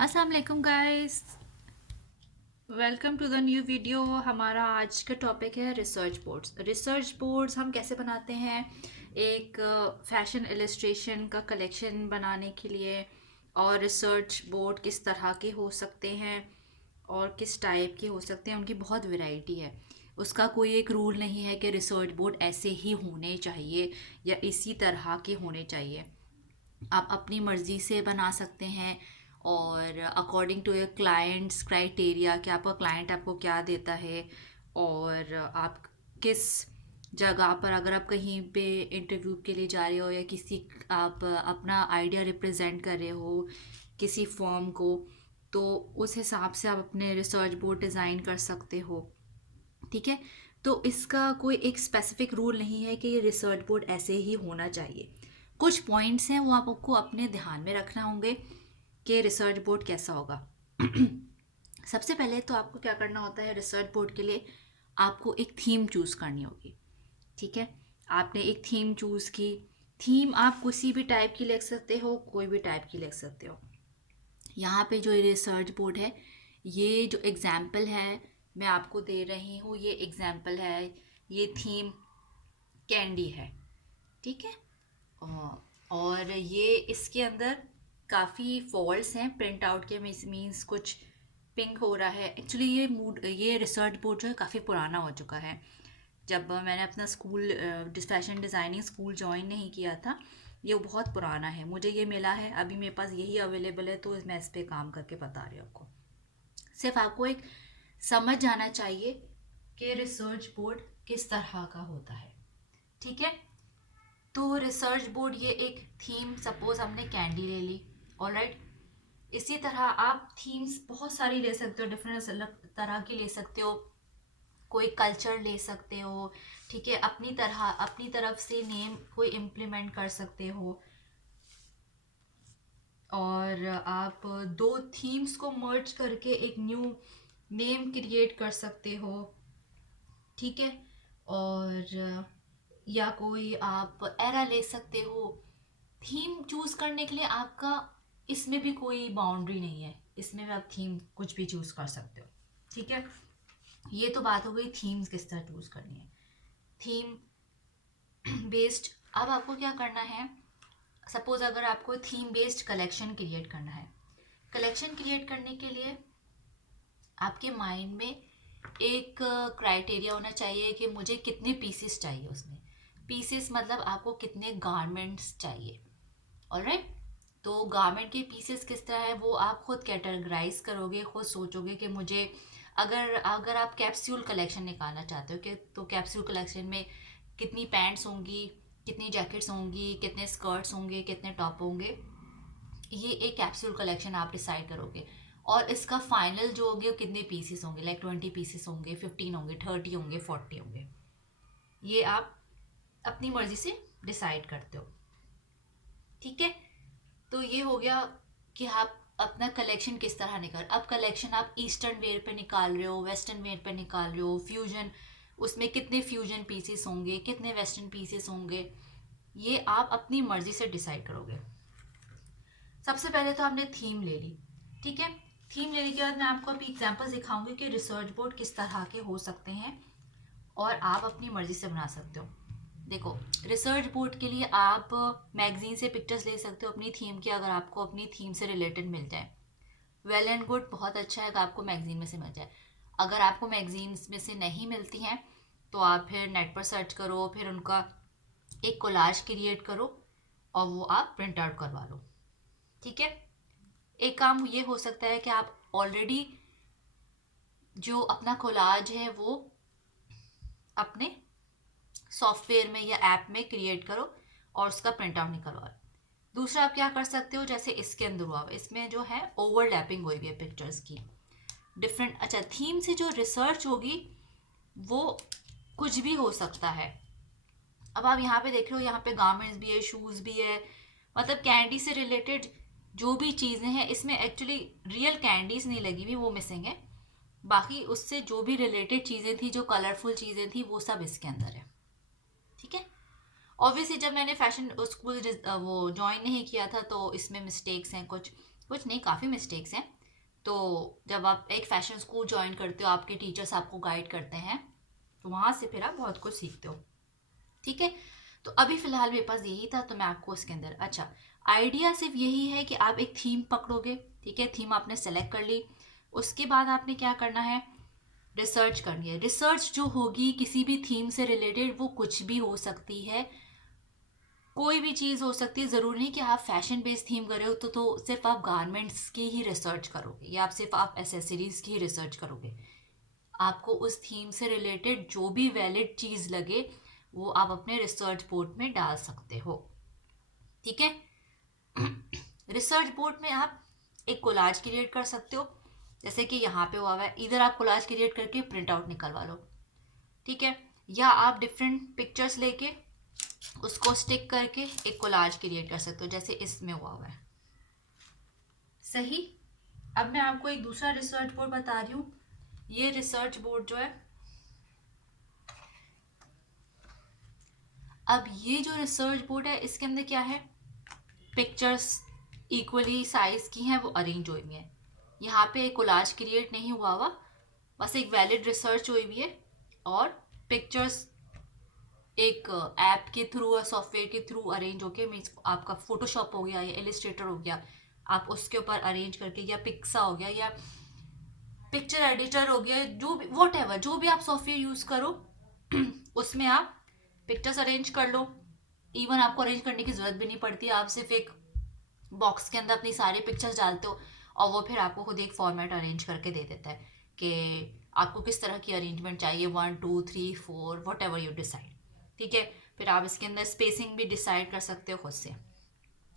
अस्सलाम वालेकुम guys, welcome to the new video. हमारा आज का टॉपिक है रिसर्च बोर्ड्स। रिसर्च बोर्ड्स हम कैसे बनाते हैं, एक फैशन इलस्ट्रेशन का कलेक्शन बनाने के लिए। और रिसर्च बोर्ड किस तरह के हो सकते हैं और किस टाइप के हो सकते हैं, उनकी बहुत वैरायटी है। उसका कोई एक रूल नहीं है कि रिसर्च बोर्ड ऐसे ही होने चाहिए या इसी तरह के होने चाहिए। आप अपनी मर्ज़ी से बना सकते हैं और according to your client's criteria कि आपका क्लाइंट आपको क्या देता है और आप किस जगह पर, अगर आप कहीं पे इंटरव्यू के लिए जा रहे हो या किसी आप अपना आइडिया रिप्रेजेंट कर रहे हो किसी फॉर्म को, तो उस हिसाब से आप अपने रिसर्च बोर्ड डिज़ाइन कर सकते हो। ठीक है। तो इसका कोई एक स्पेसिफिक रूल नहीं है कि ये रिसर्च बोर्ड ऐसे ही होना चाहिए। कुछ पॉइंट्स हैं वो आपको अपने ध्यान में रखना होंगे कि रिसर्च बोर्ड कैसा होगा। सबसे पहले तो आपको क्या करना होता है, रिसर्च बोर्ड के लिए आपको एक थीम चूज़ करनी होगी। ठीक है। आपने एक थीम चूज़ की। थीम आप किसी भी टाइप की लिख सकते हो, कोई भी टाइप की लिख सकते हो। यहाँ पे जो रिसर्च बोर्ड है, ये जो एग्ज़ाम्पल है मैं आपको दे रही हूँ, ये एग्ज़ाम्पल है। ये थीम कैंडी है। ठीक है। और ये इसके अंदर काफ़ी फॉल्ट्स हैं प्रिंट आउट के। मीन्स कुछ पिंक हो रहा है। एक्चुअली ये रिसर्च बोर्ड जो है काफ़ी पुराना हो चुका है। जब मैंने अपना school fashion designing school join नहीं किया था, ये बहुत पुराना है। मुझे ये मिला है, अभी मेरे पास यही अवेलेबल है, तो मैं इस पर काम करके बता रही हूँ आपको। सिर्फ आपको एक समझ जाना चाहिए कि रिसर्च बोर्ड किस तरह का होता है। ठीक है। तो रिसर्च बोर्ड ये एक थीम, सपोज हमने कैंडी ले ली। ऑलराइट। इसी तरह आप थीम्स बहुत सारी ले सकते हो, डिफरेंट अलग तरह की ले सकते हो। कोई कल्चर ले सकते हो। ठीक है। अपनी तरह अपनी तरफ से नेम कोई इम्प्लीमेंट कर सकते हो। और आप दो थीम्स को मर्ज करके एक न्यू नेम क्रिएट कर सकते हो। ठीक है। और या कोई आप एरा ले सकते हो। थीम चूज करने के लिए आपका इसमें भी कोई बाउंड्री नहीं है, इसमें भी आप थीम कुछ भी चूज कर सकते हो। ठीक है। ये तो बात हो गई थीम्स किस तरह चूज करनी है। थीम बेस्ड अब आपको क्या करना है, सपोज अगर आपको थीम बेस्ड कलेक्शन क्रिएट करना है। कलेक्शन क्रिएट करने के लिए आपके माइंड में एक क्राइटेरिया होना चाहिए कि मुझे कितने पीसेस चाहिए उसमें। पीसेस मतलब आपको कितने गारमेंट्स चाहिए। ऑलराइट। तो गारमेंट के पीसेस किस तरह है वो आप खुद कैटेगराइज करोगे, खुद सोचोगे कि मुझे अगर अगर आप कैप्सूल कलेक्शन निकालना चाहते हो कि तो कैप्सूल कलेक्शन में कितनी पैंट्स होंगी, कितनी जैकेट्स होंगी, कितने स्कर्ट्स होंगे, कितने टॉप होंगे। ये एक कैप्सूल कलेक्शन आप डिसाइड करोगे। और इसका फाइनल जो होंगे वो कितने पीसेस होंगे, लाइक 20 पीसेस होंगे, 15 होंगे, 30 होंगे, 40 होंगे। ये आप अपनी मर्जी से डिसाइड करते हो। ठीक है। तो ये हो गया कि आप अपना कलेक्शन किस तरह निकाल। अब कलेक्शन आप ईस्टर्न वेयर पे निकाल रहे हो, वेस्टर्न वेयर पे निकाल रहे हो, फ्यूजन, उसमें कितने फ्यूजन पीसेस होंगे, कितने वेस्टर्न पीसेस होंगे, ये आप अपनी मर्जी से डिसाइड करोगे। सबसे पहले तो आपने थीम ले ली। ठीक है। थीम लेने के बाद मैं आपको अभी एग्जांपल दिखाऊंगी कि रिसर्च बोर्ड किस तरह के हो सकते हैं और आप अपनी मर्जी से बना सकते हो। देखो, रिसर्च बोर्ड के लिए आप मैगजीन से पिक्चर्स ले सकते हो अपनी थीम की, अगर आपको अपनी थीम से रिलेटेड मिल जाए। वेल एंड गुड, बहुत अच्छा है कि आपको मैगजीन में से मिल जाए। अगर आपको मैगजीन्स में से नहीं मिलती हैं तो आप फिर नेट पर सर्च करो, फिर उनका एक कोलाज क्रिएट करो और वो आप प्रिंट आउट करवा लो। ठीक है। एक काम ये हो सकता है कि आप ऑलरेडी जो अपना कोलाज है वो अपने सॉफ्टवेयर में या ऐप में क्रिएट करो और उसका प्रिंट आउट निकलवा लो। दूसरा आप क्या कर सकते हो, जैसे इसके अंदर हुआ हुआ इसमें जो है ओवरलैपिंग हुई हुई है पिक्चर्स की डिफरेंट। अच्छा, थीम से जो रिसर्च होगी वो कुछ भी हो सकता है। अब आप यहाँ पे देख रहे हो, यहाँ पे गारमेंट्स भी है, शूज़ भी है, मतलब कैंडी से रिलेटेड जो भी चीज़ें हैं इसमें एक्चुअली रियल कैंडीज नहीं लगी हुई, वो मिसिंग है। बाकी उससे जो भी रिलेटेड चीज़ें थी, जो कलरफुल चीज़ें थी, वो सब इसके अंदर है। ठीक है। ऑब्वियसली जब मैंने फैशन स्कूल वो ज्वाइन नहीं किया था तो इसमें मिस्टेक्स हैं कुछ। कुछ नहीं, काफ़ी मिस्टेक्स हैं। तो जब आप एक फ़ैशन स्कूल ज्वाइन करते हो, आपके टीचर्स आपको गाइड करते हैं, तो वहाँ से फिर आप बहुत कुछ सीखते हो। ठीक है। तो अभी फ़िलहाल मेरे पास यही था, तो मैं आपको इसके अंदर अच्छा, आइडिया सिर्फ यही है कि आप एक थीम पकड़ोगे। ठीक है, थीम आपने सेलेक्ट कर ली। उसके बाद आपने क्या करना है, रिसर्च करनी है। रिसर्च जो होगी किसी भी थीम से रिलेटेड, वो कुछ भी हो सकती है, कोई भी चीज़ हो सकती है। ज़रूरी नहीं कि आप फैशन बेस्ड थीम कर रहे हो तो सिर्फ आप गारमेंट्स की ही रिसर्च करोगे या आप सिर्फ आप एसेसरीज की ही रिसर्च करोगे। आपको उस थीम से रिलेटेड जो भी वैलिड चीज़ लगे वो आप अपने रिसर्च बोर्ड में डाल सकते हो। ठीक है। रिसर्च बोर्ड में आप एक कोलाज क्रिएट कर सकते हो, जैसे कि यहाँ पे हुआ है। इधर आप कोलाज क्रिएट करके प्रिंट आउट निकलवा लो। ठीक है। या आप डिफरेंट पिक्चर्स लेके उसको स्टिक करके एक कोलाज क्रिएट कर सकते हो, जैसे इसमें हुआ है। सही। अब मैं आपको एक दूसरा रिसर्च बोर्ड बता रही हूँ। ये रिसर्च बोर्ड जो है, अब ये जो रिसर्च बोर्ड है इसके अंदर क्या है, पिक्चर्स इक्वली साइज की हैं, वो अरेंज हुई हुई हैं। यहाँ पे एक कोलाज क्रिएट नहीं हुआ हुआ, बस एक वैलिड रिसर्च हुई हुई है। और पिक्चर्स एक ऐप के थ्रू या सॉफ्टवेयर के थ्रू अरेंज होके, मीन्स आपका फोटोशॉप हो गया या इलिस्ट्रेटर हो गया, आप उसके ऊपर अरेंज करके, या पिक्सा हो गया या पिक्चर एडिटर हो गया, जो भी वॉट एवर जो भी आप सॉफ्टवेयर यूज़ करो उसमें आप पिक्चर्स अरेंज कर लो। इवन आपको अरेंज करने की ज़रूरत भी नहीं पड़ती, आप सिर्फ एक बॉक्स के अंदर अपनी सारी पिक्चर्स डालते हो और वो फिर आपको खुद एक फॉर्मेट अरेंज करके दे देता है कि आपको किस तरह की अरेंजमेंट चाहिए, 1 2 3 4 वट एवर यू डिसाइड। ठीक है। फिर आप इसके अंदर स्पेसिंग भी डिसाइड कर सकते हो खुद से।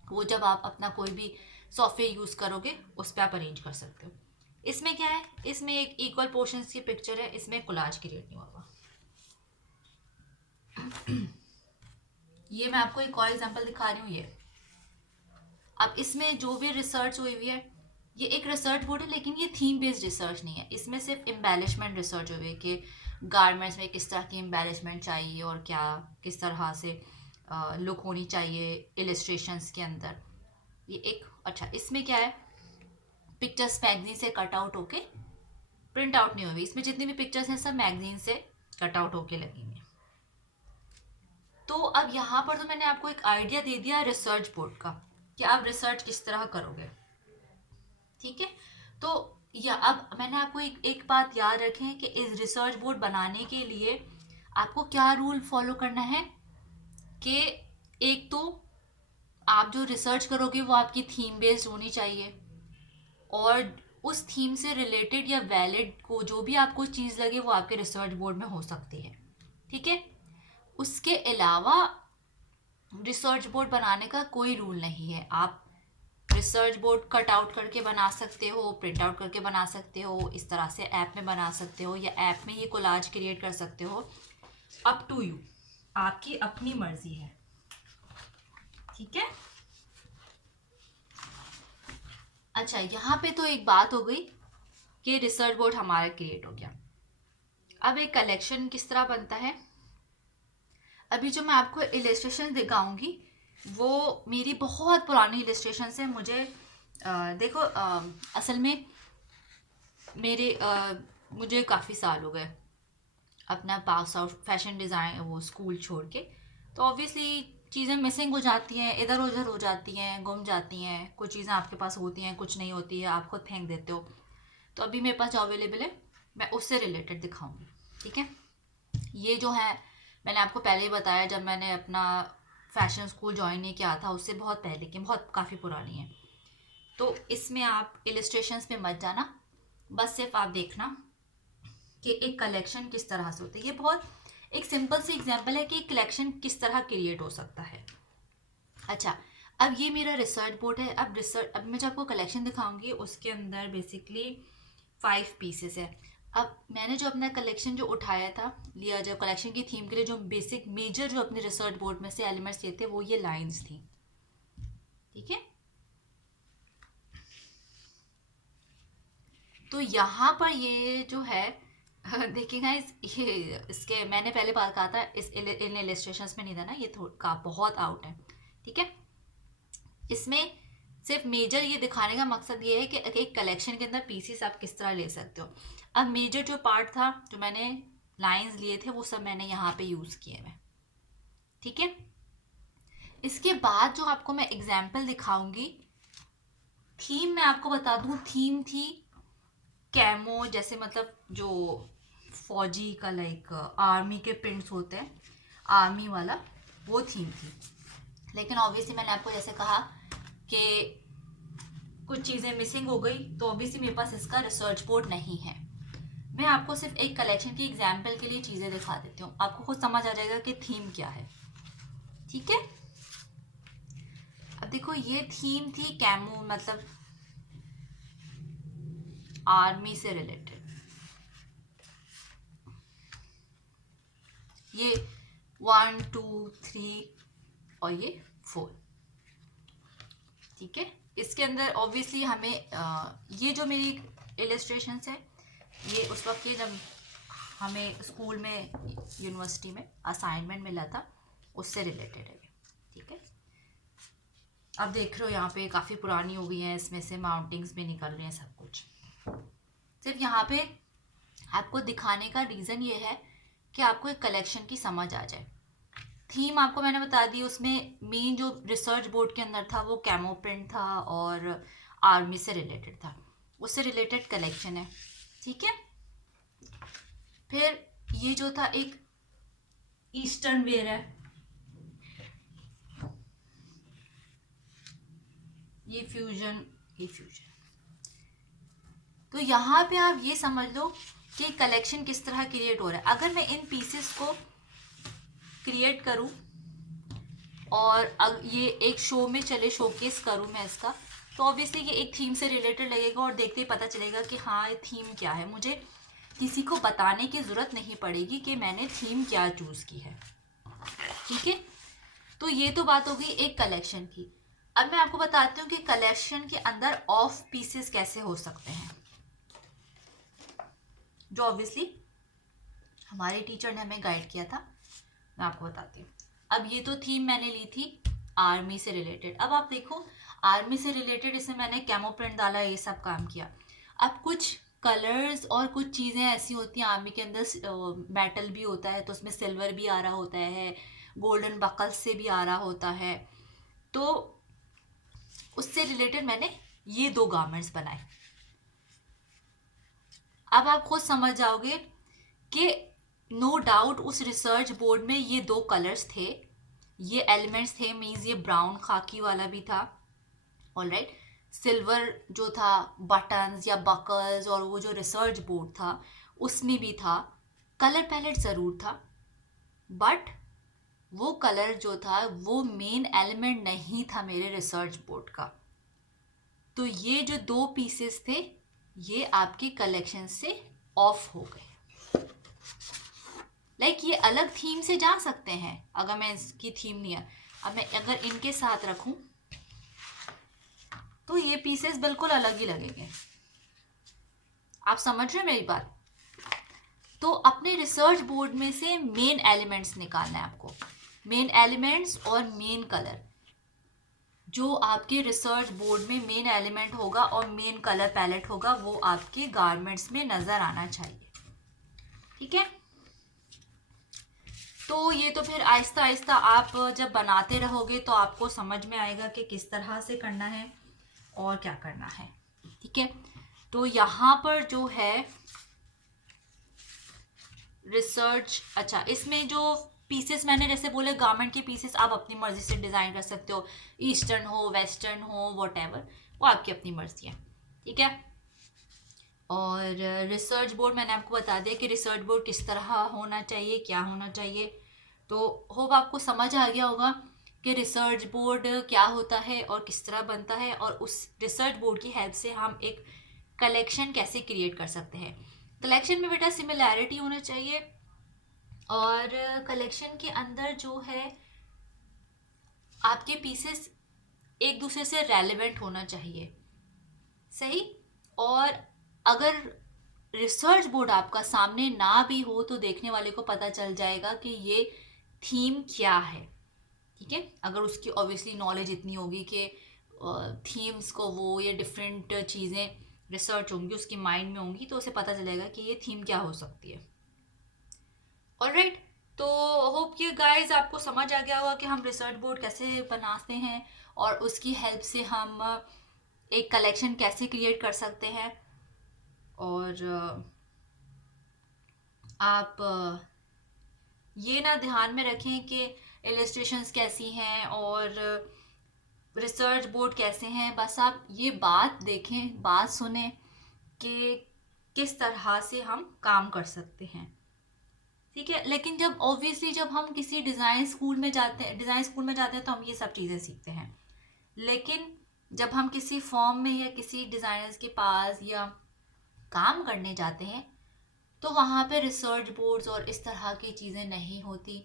वो जब आप अपना कोई भी सॉफ्टवेयर यूज़ करोगे उस पर आप अरेंज कर सकते हो। इसमें क्या है, इसमें एक इक्वल पोर्शंस की पिक्चर है, इसमें कोलाज क्रिएट नहीं होगा। ये मैं आपको एक और एग्जांपल दिखा रही हूँ। ये अब इसमें जो भी रिसर्च हुई हुई है, ये एक रिसर्च बोर्ड है लेकिन ये थीम बेस्ड रिसर्च नहीं है। इसमें सिर्फ एम्बेलिशमेंट रिसर्च हुई है कि गारमेंट्स में किस तरह की एम्बेलिशमेंट चाहिए और क्या किस तरह से लुक होनी चाहिए इलिस्ट्रेशंस के अंदर। ये एक अच्छा, इसमें क्या है, पिक्चर्स मैगजीन से कट आउट होके प्रिंट आउट नहीं हुई। इसमें जितनी भी पिक्चर्स हैं सब मैगजीन से कट आउट होके लगी हुई हैं। तो अब यहाँ पर तो मैंने आपको एक आइडिया दे दिया रिसर्च बोर्ड का कि आप रिसर्च किस तरह करोगे। ठीक है। तो या अब मैंने आपको एक बात याद रखें कि इस रिसर्च बोर्ड बनाने के लिए आपको क्या रूल फॉलो करना है कि एक तो आप जो रिसर्च करोगे वो आपकी थीम बेस्ड होनी चाहिए, और उस थीम से रिलेटेड या वैलिड को जो भी आपको चीज़ लगे वो आपके रिसर्च बोर्ड में हो सकती है। ठीक है। उसके अलावा रिसर्च बोर्ड बनाने का कोई रूल नहीं है। आप रिसर्च बोर्ड कट आउट करके बना सकते हो, प्रिंट आउट करके बना सकते हो, इस तरह से ऐप में बना सकते हो या ऐप में ही कोलाज क्रिएट कर सकते हो। अप टू यू, आपकी अपनी मर्जी है। ठीक है। अच्छा, यहाँ पे तो एक बात हो गई कि रिसर्च बोर्ड हमारा क्रिएट हो गया। अब एक कलेक्शन किस तरह बनता है, अभी जो मैं आपको इलिस्ट्रेशन दिखाऊंगी वो मेरी बहुत पुरानी इलिस्ट्रेशन है। मुझे देखो, असल में मेरे मुझे काफ़ी साल हो गए अपना पास आउट फैशन डिज़ाइन वो स्कूल छोड़ के। तो ऑब्वियसली चीज़ें मिसिंग हो जाती हैं, इधर उधर हो जाती हैं, गुम जाती हैं। कुछ चीज़ें आपके पास होती हैं, कुछ नहीं होती है, आप खुद फेंक देते हो। तो अभी मेरे पास जो अवेलेबल है मैं उससे रिलेटेड दिखाऊंगी। ठीक है। ये जो है, मैंने आपको पहले ही बताया, जब मैंने अपना फैशन स्कूल ज्वाइन नहीं किया था उससे बहुत पहले की, बहुत काफ़ी पुरानी है। तो इसमें आप इलिस्ट्रेशंस पे मत जाना, बस सिर्फ आप देखना कि एक कलेक्शन किस तरह से होता है। ये बहुत एक सिंपल सी एग्जांपल है कि एक कलेक्शन किस तरह क्रिएट हो सकता है। अच्छा, अब ये मेरा रिसर्च बोर्ड है। अब मैं जो आपको कलेक्शन दिखाऊंगी उसके अंदर बेसिकली 5 पीसेस है। अब मैंने जो अपना कलेक्शन जो उठाया था, लिया, जब कलेक्शन की थीम के लिए जो बेसिक मेजर जो अपने रिसर्च बोर्ड में से एलिमेंट्स लिए थे वो ये लाइंस थी। ठीक है। तो यहाँ पर ये जो है देखिएगा, ये इसके मैंने पहले बात कहा था, इन इलिस्ट्रेशंस में नहीं था ना, ये थोड़ा का बहुत आउट है। ठीक है। इसमें सिर्फ मेजर ये दिखाने का मकसद ये है कि एक कलेक्शन के अंदर पीसेस आप किस तरह ले सकते हो। अब मेजर जो पार्ट था, जो मैंने लाइंस लिए थे, वो सब मैंने यहाँ पे यूज़ किए मैं। ठीक है, इसके बाद जो आपको मैं एग्जाम्पल दिखाऊंगी, थीम मैं आपको बता दूं, थीम थी कैमो, जैसे मतलब जो फौजी का लाइक आर्मी के प्रिंट्स होते हैं, आर्मी वाला, वो थीम थी। लेकिन ऑब्वियसली मैंने आपको जैसे कहा कि कुछ चीज़ें मिसिंग हो गई, तो ऑब्वियसली मेरे पास इसका रिसर्च बोर्ड नहीं है। मैं आपको सिर्फ एक कलेक्शन की एग्जाम्पल के लिए चीज़ें दिखा देती हूँ, आपको खुद समझ आ जाएगा कि थीम क्या है। ठीक है, अब देखो ये थीम थी कैमो, मतलब आर्मी से रिलेटेड। ये 1 2 3 और ये 4। ठीक है, इसके अंदर ऑब्वियसली हमें ये जो मेरी इलस्ट्रेशंस है, ये उस वक्त ये जब हमें स्कूल में, यूनिवर्सिटी में असाइनमेंट मिला था, उससे रिलेटेड है। ठीक है, अब देख रहे हो यहाँ पे काफ़ी पुरानी हो गई हैं, इसमें से माउंटिंग्स भी निकल रही हैं, सब कुछ। सिर्फ यहाँ पे आपको दिखाने का रीज़न ये है कि आपको एक कलेक्शन की समझ आ जाए। थीम आपको मैंने बता दी, उसमें मेन जो रिसर्च बोर्ड के अंदर था वो कैमो प्रिंट था और आर्मी से रिलेटेड था, उससे रिलेटेड कलेक्शन है। ठीक है, फिर ये जो था एक ईस्टर्न वेयर है, ये फ्यूजन, ये फ्यूजन। तो यहाँ पे आप ये समझ लो कि कलेक्शन किस तरह क्रिएट हो रहा है। अगर मैं इन पीसेस को क्रिएट करूँ और ये एक शो में चले, शोकेस करूँ मैं इसका, तो ऑब्वियसली ये एक थीम से रिलेटेड लगेगा और देखते ही पता चलेगा कि हाँ ये थीम क्या है। मुझे किसी को बताने की ज़रूरत नहीं पड़ेगी कि मैंने थीम क्या चूज़ की है। ठीक है, तो ये तो बात हो गई एक कलेक्शन की। अब मैं आपको बताती हूँ कि कलेक्शन के अंदर ऑफ पीसेस कैसे हो सकते हैं, जो ऑब्वियसली हमारे टीचर ने हमें गाइड किया था। मैं आपको बताती हूँ। अब ये तो थीम मैंने ली थी आर्मी से रिलेटेड। अब आप देखो, आर्मी से रिलेटेड इसमें मैंने कैमो प्रिंट डाला, ये सब काम किया। अब कुछ कलर्स और कुछ चीज़ें ऐसी होती हैं आर्मी के अंदर, मेटल भी होता है, तो उसमें सिल्वर भी आ रहा होता है, गोल्डन बकल्स से भी आ रहा होता है, तो उससे रिलेटेड मैंने ये 2 गारमेंट्स बनाए। अब आप खुद समझ जाओगे कि नो डाउट उस रिसर्च बोर्ड में ये 2 कलर्स थे, ये एलिमेंट्स थे, मीन्स ये ब्राउन खाकी वाला भी था, ऑलराइट। सिल्वर जो था, बटन्स या बकल्स, और वो जो रिसर्च बोर्ड था उसमें भी था। कलर पैलेट ज़रूर था, बट वो कलर जो था वो मेन एलिमेंट नहीं था मेरे रिसर्च बोर्ड का। तो ये जो 2 पीसेस थे ये आपके कलेक्शन से ऑफ हो गए। लाइक ये अलग थीम से जा सकते हैं अगर मैं इसकी थीम नहीं है। अब मैं अगर इनके साथ रखूं तो ये पीसेस बिल्कुल अलग ही लगेंगे। आप समझ रहे हैं मेरी बात? तो अपने रिसर्च बोर्ड में से मेन एलिमेंट्स निकालना है आपको, मेन एलिमेंट्स और मेन कलर। जो आपके रिसर्च बोर्ड में मेन एलिमेंट होगा और मेन कलर पैलेट होगा वो आपके गारमेंट्स में नज़र आना चाहिए। ठीक है, तो ये तो फिर आहिस्ता आहिस्ता आप जब बनाते रहोगे तो आपको समझ में आएगा कि किस तरह से करना है और क्या करना है। ठीक है, तो यहाँ पर जो है रिसर्च, अच्छा इसमें जो पीसेस मैंने जैसे बोले गारमेंट के पीसेस आप अपनी मर्जी से डिज़ाइन कर सकते हो, ईस्टर्न हो, वेस्टर्न हो, वॉटेवर, वो आपकी अपनी मर्जी है। ठीक है, और रिसर्च बोर्ड मैंने आपको बता दिया कि रिसर्च बोर्ड किस तरह होना चाहिए, क्या होना चाहिए। तो होप आपको समझ आ गया होगा कि रिसर्च बोर्ड क्या होता है और किस तरह बनता है, और उस रिसर्च बोर्ड की हेल्प से हम एक कलेक्शन कैसे क्रिएट कर सकते हैं। कलेक्शन में बेटा सिमिलैरिटी होना चाहिए, और कलेक्शन के अंदर जो है आपके पीसेस एक दूसरे से रेलेवेंट होना चाहिए, सही। और अगर रिसर्च बोर्ड आपका सामने ना भी हो तो देखने वाले को पता चल जाएगा कि ये थीम क्या है। ठीक है, अगर उसकी ऑब्वियसली नॉलेज इतनी होगी कि थीम्स को वो या डिफरेंट चीज़ें रिसर्च होंगी उसकी माइंड में होंगी, तो उसे पता चलेगा कि ये थीम क्या हो सकती है। ऑलराइट, तो होप कि गाइस आपको समझ आ गया होगा कि हम रिसर्च बोर्ड कैसे बनाते हैं और उसकी हेल्प से हम एक कलेक्शन कैसे क्रिएट कर सकते हैं। और आप ये ना ध्यान में रखें कि इलस्ट्रेशंस कैसी हैं और रिसर्च बोर्ड कैसे हैं, बस आप ये बात देखें, बात सुने कि किस तरह से हम काम कर सकते हैं। ठीक है, लेकिन जब ऑब्वियसली जब हम किसी डिज़ाइन स्कूल में जाते हैं तो हम ये सब चीज़ें सीखते हैं। लेकिन जब हम किसी फॉर्म में या किसी डिज़ाइनर्स के पास या काम करने जाते हैं तो वहाँ पे रिसर्च बोर्ड्स और इस तरह की चीज़ें नहीं होती।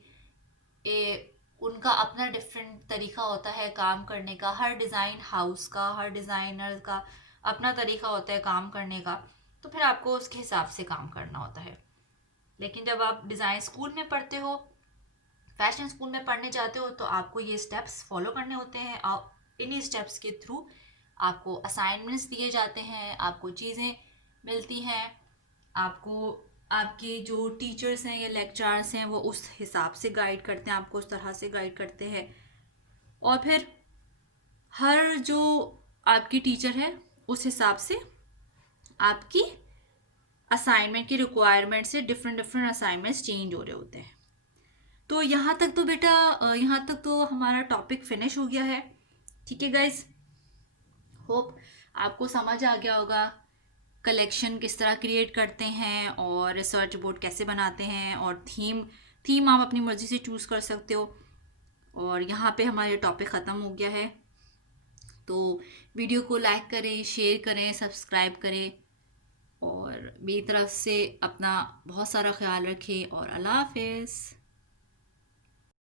उनका अपना डिफरेंट तरीका होता है काम करने का, हर डिज़ाइन हाउस का, हर डिज़ाइनर का अपना तरीका होता है काम करने का, तो फिर आपको उसके हिसाब से काम करना होता है। लेकिन जब आप डिज़ाइन स्कूल में पढ़ते हो, फैशन स्कूल में पढ़ने जाते हो, तो आपको ये स्टेप्स फॉलो करने होते हैं। आप इन्हीं स्टेप्स के थ्रू आपको असाइनमेंट्स दिए जाते हैं, आपको चीज़ें मिलती हैं, आपको आपके जो टीचर्स हैं या लेक्चरर्स हैं वो उस हिसाब से गाइड करते हैं, आपको उस तरह से गाइड करते हैं। और फिर हर जो आपकी टीचर है उस हिसाब से आपकी असाइनमेंट की रिक्वायरमेंट से डिफरेंट डिफरेंट असाइनमेंट्स चेंज हो रहे होते हैं। तो यहाँ तक तो बेटा यहाँ तक तो हमारा टॉपिक फिनिश हो गया है। ठीक है गाइज, होप आपको समझ आ गया होगा कलेक्शन किस तरह क्रिएट करते हैं और रिसर्च बोर्ड कैसे बनाते हैं, और थीम आप अपनी मर्ज़ी से चूज़ कर सकते हो। और यहाँ पे हमारा टॉपिक ख़त्म हो गया है। तो वीडियो को लाइक करें, शेयर करें, सब्सक्राइब करें, और मेरी तरफ से अपना बहुत सारा ख्याल रखें, और अल्लाह हाफिज़।